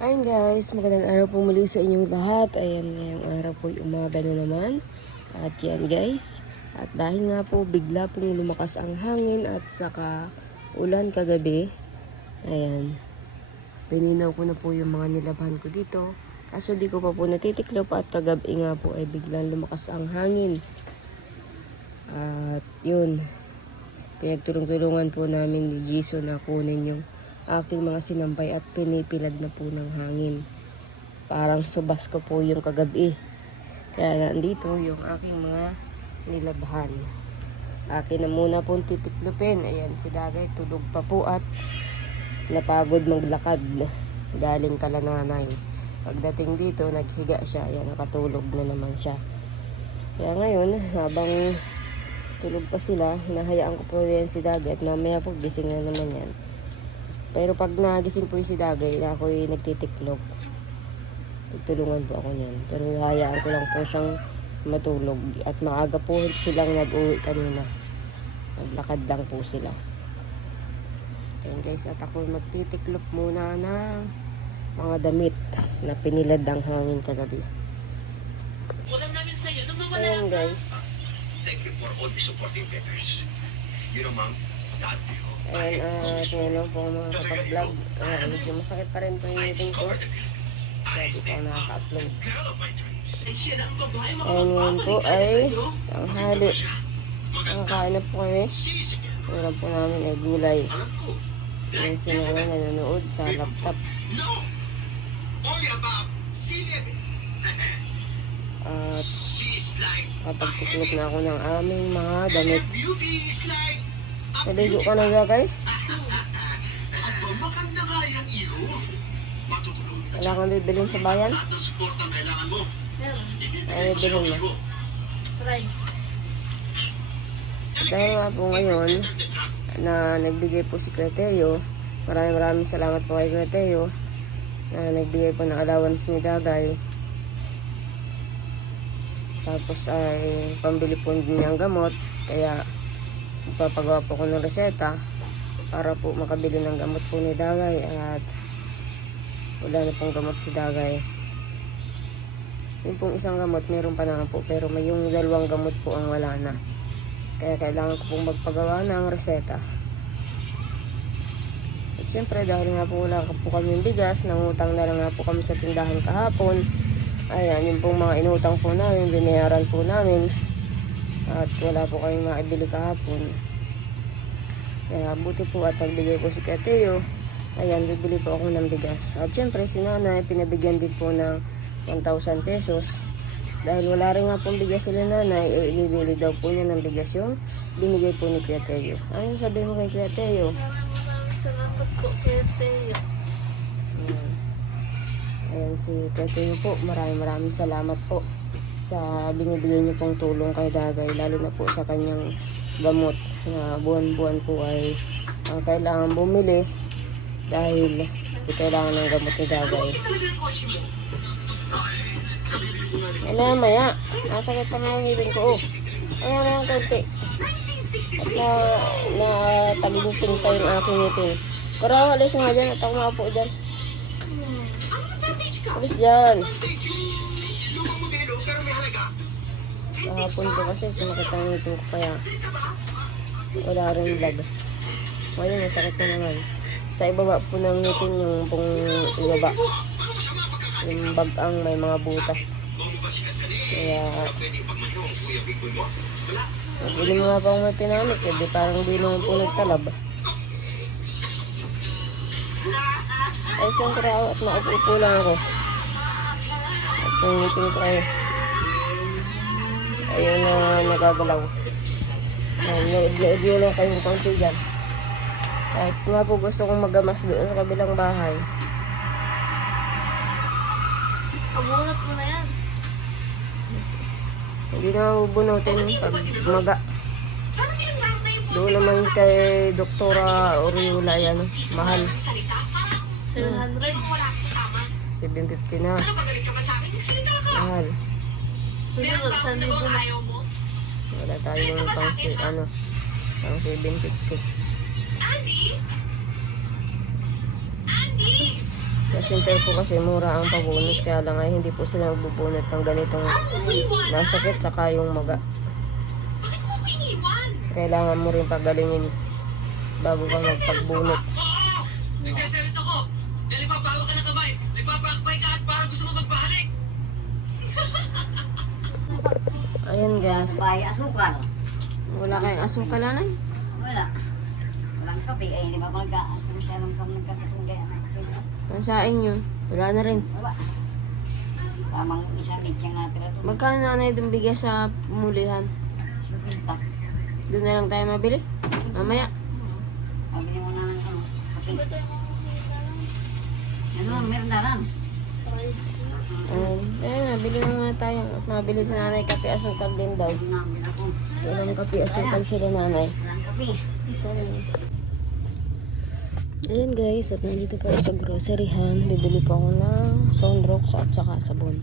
Ayun guys, magandang araw po muli sa inyong lahat. Ayan, ngayong araw po umaga na naman. At yan guys, at dahil nga po bigla pong lumakas ang hangin at saka ulan kagabi. Ayan, pininaw ko na po yung mga nilabhan ko dito. Kaso di ko pa po natitiklop at kagabi nga po ay biglang lumakas ang hangin. At yun, pinagtulong-tulungan po namin ni Jason na kunin yung aking mga sinampay at pinipilad na po ng hangin. Parang subas ko po yung kagabi. Kaya nandito yung aking mga nilabhan. Akin na muna pong titiklopin. Ayan, si Dagay tulog pa po at napagod maglakad. Galing kalananay. Pagdating dito, naghiga siya. Ayan, nakatulog na naman siya. Kaya ngayon, habang tulog pa sila, hinahayaan ko po yan si Dagay at mamaya po gising na naman yan. Pero pag nagising po yung si Dagay, ako'y nagtitiklop. Tutulungan po ako niyan. Pero hayaan ko lang po siyang matulog. At maaga po silang nag-uwi kanina. Naglakad lang po sila. Ayan guys, at ako magtitiklop muna ng mga damit na pinilad ang hangin kagabi. Ayan guys. Thank you for all the supporting letters. You know, ma'am, God will. Ayan, ngayon lang po mga kapag-vlog. Medyo masakit pa rin po yung ngipin ko. Kaya di pa ako nakaka-upload. Ayan ngayon po ay tanghali. Nakakain na po kami. Ulam po namin ay gulay. Ayan si Mama nanonood sa laptop. At kapag-tiklop na ako ng aming mga damit. Naligo ka na Dagay? Wala kang bibilin sa bayan? Ay, bibilin mo. Rice. Dahil nga po ngayon na nagbigay po si Kuya Teo, maraming salamat po kay Kuya Teo na nagbigay po ng allowance ni Dagay. Tapos ay pambili po niyang gamot, kaya magpapagawa po ko ng reseta para po makabili ng gamot po ni Dagay at wala na pong gamot si Dagay. Yung pong isang gamot meron pa naman po, pero may yung dalawang gamot po ang wala na, kaya kailangan ko pong magpagawa ng reseta. At siyempre dahil nga po wala po kami bigas, nangutang na lang nga po kami sa tindahan kahapon. Ayan, yung pong mga inutang po namin, binayaran po namin. At wala po kayong maibili kahapon. Kaya buti po at nagbigay po si Kuya Teo. Ayan, bibili po ako ng bigas. At syempre si Nanay, pinabigyan din po ng 1,000 pesos. Dahil wala rin nga pong bigas sila Nanay, ibibili daw po niya ng bigas yung binigay po ni Kuya Teo. Ano sabihin mo kay Kuya Teo? Maraming salamat po kay Teo. Ayan si Kuya Teo po, maraming salamat po sa binibigay niyo pong tulong kay Dagay, lalo na po sa kanyang gamot na buwan-buwan po ay kailangan bumili dahil kailangan ng gamot ni Dagay. Maya, nasakit pa nga yung ngipin ko. Ayan na yung konti. At taginting pa yung aking ngipin. Pero alis nga dyan at ako maupo dyan. Alis dyan. Kahapon po kasi sumakit ang ngipin ko kaya wala rin vlog. Ngayon masakit na naman. Sa ibaba po ng ngipin yung pong ibaba. Yung bagang may mga butas. Kaya hindi mo nga pa akong may pinamit eh. Di parang di naman po nagtalab. Ay siyempre ako at naupo lang ako. At yung ngipin ko ay ayun na nagagalaw. Liod nyo lang kayong konti dyan. Kahit nga po gusto kong magamas doon sa kabilang bahay. Abunot mo na yan. Hindi na bubunutin pag maga. Doon naman kay Doktora Oriola yan. Mahal. 700. 750 na. Mahal. Pwede mo, 1,000 na. Wala tayong pang 750. Sa center po kasi mura ang pabunot, kaya lang ay hindi po sila magbubunot ng ganitong nasakit saka yung maga. Kailangan mo rin pagalingin bago ka magpagbunot. Nagseseris ako. Dahil ipabawa ka ng kamay. Nagpapakbay ka at parang gusto mo magbahalik. Ayan guys. Bay asukal. Wala kayong asukal nanay? Wala. Walang kape. Ay, hindi ba ako masyadong kang nagkakatulay. Masain yun. Wala na rin. Wala. Tamang isang lityang natira doon. Magkano nanay itong bigas sa mulihan? Susinta. Doon na lang tayo mabili? Mamaya. Mabili mo na ng ano. Kape. Ano, meron na lang. Ayun, nabili na nga tayo. Mabili si nanay kape asukal din daw. Namin ako. Walang kape asukal sila nanay. Walang kape. Ayan guys, at nandito po ako sa groceryhan. Bibili po ako ng Sunrox at saka sabon.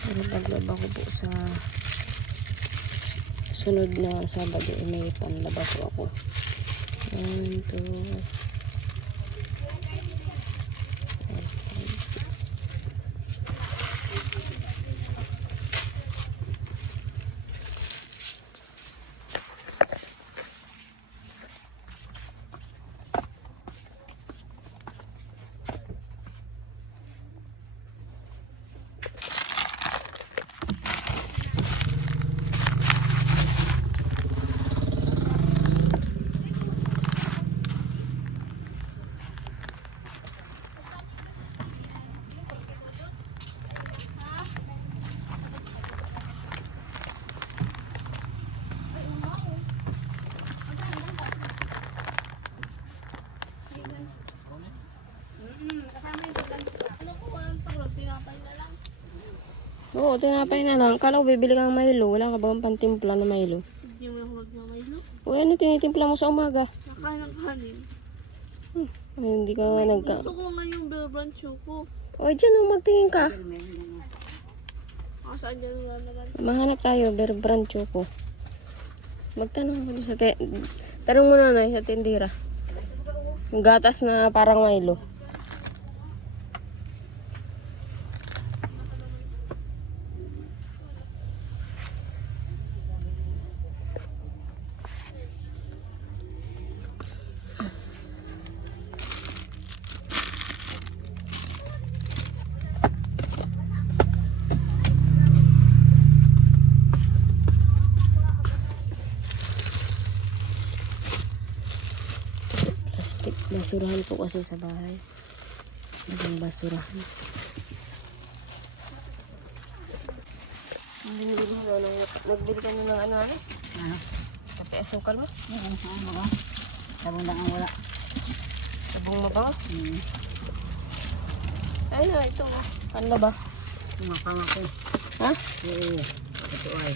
Pero paglaba ko po sa sunod na Sabado, may panlaba po ako. 1, 2, 4, 5, 6. Ano ko, walang taklog, tinapay na lang. Oo, tinapay na lang. Kala ko bibili kang Milo. Wala ka ba ang pantimpla na Milo? Hindi mo ako magmamaylo. O ano tinitimpla mo sa umaga? Nakain ng kanin. Ay, hindi ka nga nagka... Gusto ko nga yung Bear Brand Choco. O, dyan o, magtingin ka. Ako saan dyan wala naman. Mahanap tayo, Bear Brand Choco. Magtanong ko doon sa tanong mo na sa tindira. Yung gatas na parang Milo. Plastic. Basurahan po kasi sa bahay. Naging basurahan. Binili mo na nagbili ka na ng ano? Ano? Kape asukal mo? Ano ba? Sabon lang ang wala. Sabong mabango? Ay na, ito. Kanla ba? Kumakama ko. Ha? Oo. Ito ay.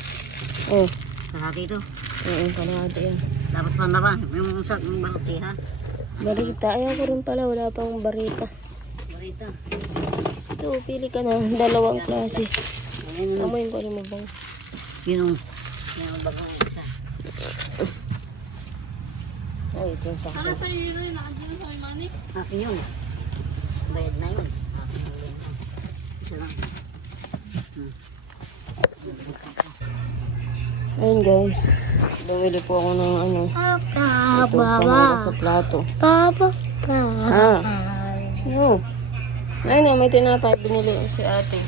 Oo. Kahati ito. Oo, kalahati yan. Tapos pa na ba? Yung sak ng baloti ha? Barita. Ayaw ko rin pala. Wala pang barita. Barita. Ito, pili ka na. Dalawang klase. Ayun o. Amoyin ko rin mabango. Yun o. Yan ang bagong isa. Ay, ito yung sakto. Para sa iyo yun, nakandyan sa may money. Akin yun. Bayad na yun. Akin yun. Isa lang. Ayun guys. Bumili po ako ng ano. Ito, pamula sa plato. Papa. Ah. No. Ayun, may tinapay. Binili si ate.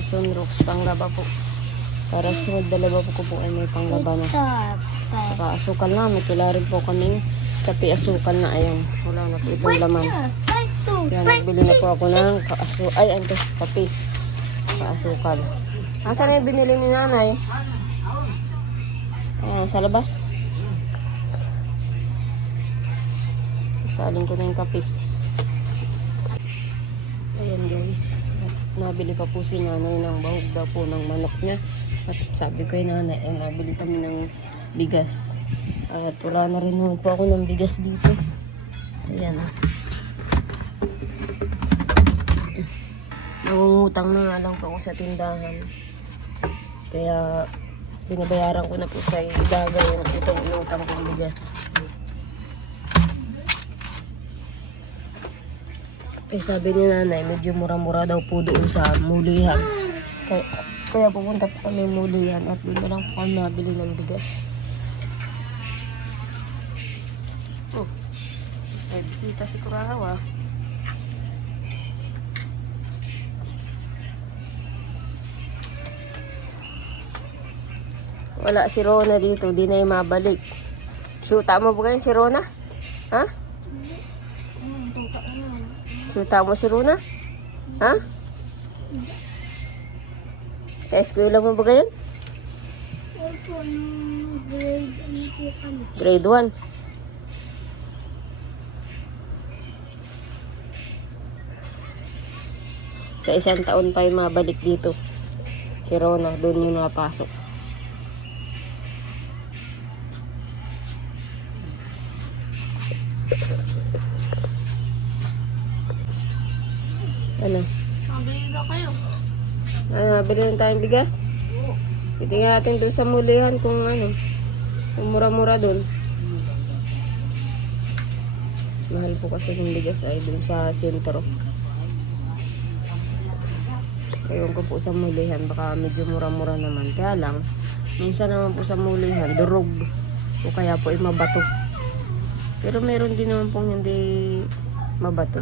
Sunrox, panglaba po. Para sunod dalawa po ko po ay may panglaba na. Saka asukal na. May kila rin po kaming kape asukal na. Ayan. Wala na po itong laman. Kaya nagbili na po ako ng kape. Kaasukal. Asan na yung binili ni nanay? Ayan, sa labas. Salin ko na yung kape. Ayan guys. Nabili pa po si nanay ng bahog daw po ng manok niya. At sabi ko yung nanay, nabili kami ng bigas. At wala na rin naman po ako ng bigas dito. Ayan. Nangungutang na nga lang po ako sa tindahan. Kaya binabayaran ko na po sa Daga yung itong inutang kong bigas. Eh sabi ni nanay, medyo mura-mura daw po doon sa mulihan. Kaya pupunta po kami mulihan at doon na lang po kami nabili ng bigas. Oh, may bisita si Kurahaw ah. Wala si Rona dito, di na yung mabalik. Shoota mo ba kayo si Rona? Ha? Shoota mo si Rona? Ha? Ka-eskwela mo ba kayo? Opo, nung grade, ano po kami? Grade 1. Sa isang taon pa yung mabalik dito. Si Rona, doon yung napasok. Ano? Mabili na kayo. Bili na tayong bigas? Titingnan natin doon sa mulihan kung ano. Kung mura-mura doon. Mahal po kasi yung bigas ay doon sa sentro. Ewan ko po sa mulihan, baka medyo mura-mura naman. Kaya lang, minsan naman po sa mulihan, durog. O kaya po ay mabato. Pero meron din naman pong hindi mabato.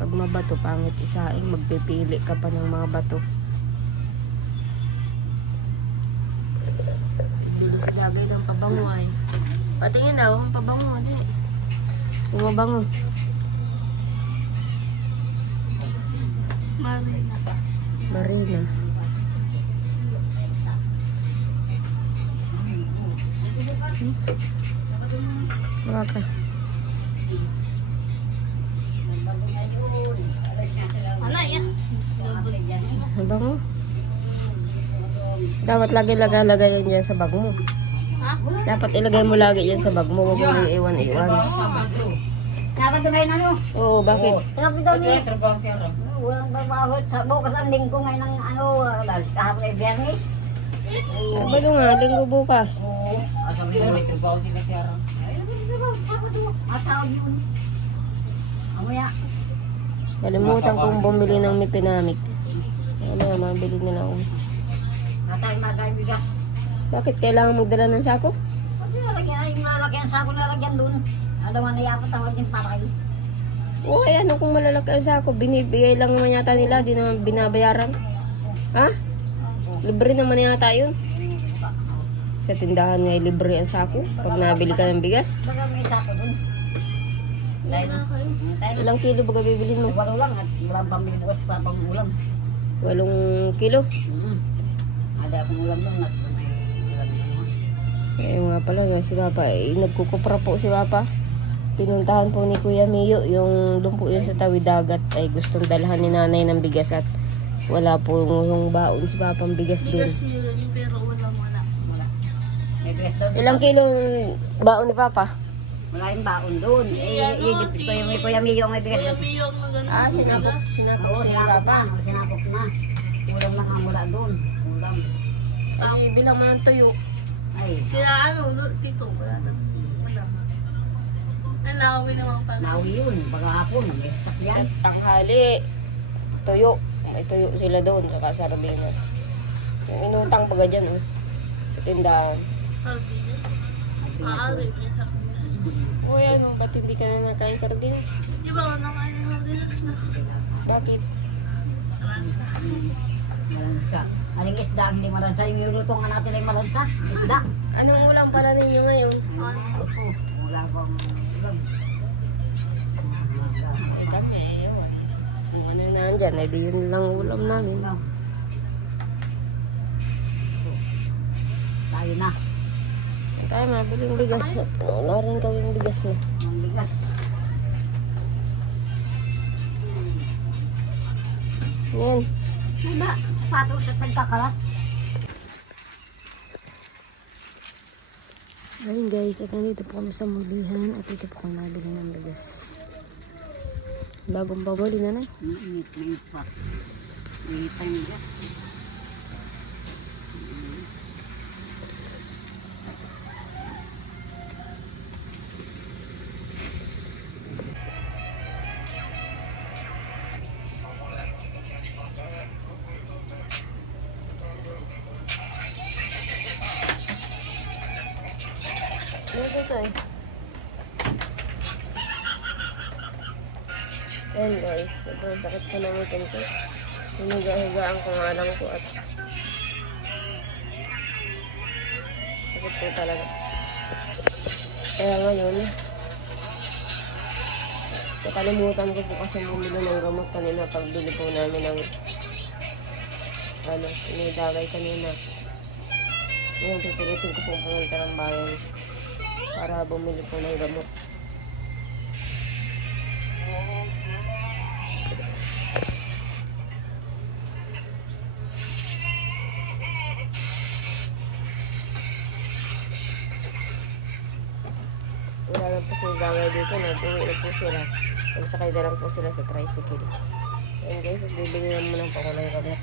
Pag mabato, pangit isaing, magpipili ka pa ng mga bato. Bilis lagay ng pabango ay. Patingin daw, ang pabango, di. Yung mabango. Marina. Marina. Wala ka. Ano yan? Ang bango. Dapat lagi lagay yan dyan sa bag mo. Ha? Dapat ilagay mo lagi yan sa bag mo. Huwag mo iiwan-iwan. Sabado ngayon ano? Oo, bakit? Sabi daw niya. Walang trabaho. Sa bukas ang linggo ngayon ng ano. Kahapon ay biyernes. Sabado nga, linggo bukas. Oo. Sabi daw. May trabaho sila siya. Sabado. Asaw yun. Amaya. Kalimutan kong bumili ng mipinamik. Ano nga, mabili na lang ako. Natay magay bigas. Bakit kailangan magdala ng sako? Kasi nalagyan ay malalagyan sa ako nalagyan doon. Adawan na yapat ang lagyan para kayo. Oo, ay ano kung malalaki ang sako, binibigay lang naman yata nila, di naman binabayaran. Ha? Libre naman yata yun. Sa tindahan nga libre ang sako pag nabili ka ng bigas. Baga may sako doon. Wala na kayo. Ilang kilo ba bibilhin mo? Walo lang at walang pambili bukas pa pang ulam. 8 kilo. Ada akong ulam doon at may ulam doon. Eh nga pala nga si Papa, nagkukupra po si Papa. Pinuntahan po ni Kuya Mio, yung doon po yun sa Tawid Dagat ay gustong dalhan ni nanay ng bigas at wala po yung baon si Papa ang bigas doon. Bigas meron yun, pero wala. Wala. May bigas doon. Ilang kilong baon ni Papa? Wala yung baon doon. Idipis ko yung may Kuya Mio may bigas Kuya doon. Mio ang nagano. Sinakop Oo, si sinakop Papa. na. Sinakop na. Ulam lang ang mula doon. Ulam. Ay, bilang mo ng tuyo. Ay, Sila ano, tito. Wala na. Ang lawi naman pala. nawi yun. Pagkahapon, may Sa sasakyan. tanghali, tuyo. May tuyo sila doon, saka sardinas. Yung inutang baga dyan, oh. Sa tindahan. Sardinas. Maaari niya sardinas. Uy, ano, ba't hindi ka na nakain sardinas? Di ba nakain ng sardinas na? Bakit? Malansa. Malansa. Aling isda, hindi malansa. Yung niluto nga natin ay malansa. Isda. Anong ulam pala ninyo ngayon? Ano? Opo. Wala pang ulam. Ay kami, ewan. Kung ano yung nandyan, ay di yun lang ulam namin. Ulam. Tayo na. Tayo, mabiling bigas. Wala rin kaming bigas na. Ang bigas. Yan. Diba? Sapatos at nagkakalat. Ayun guys, at nandito po kami sa mulihan at dito po kami mabili ng bigas. Bagong pabuli na na. Mainit pa. Mainit pa yung gas. Ito eh. Ayan guys, sobrang sakit ko ng utin ko. Hiniga-higaan ko nga lang ko at sakit po talaga. Kaya ngayon, nakalimutan ko po kasi bumili ng gamot kanina pagbili po namin ng inidagay kanina. Ngayon, pipilitin ko po pumunta ng bayan para bumili po ng gamot. Wala na po sila gawin dito, nag-uwi na po sila. Nagsakay na lang po sila sa tricycle. Ayun guys, bibili na muna po ako ng gamot.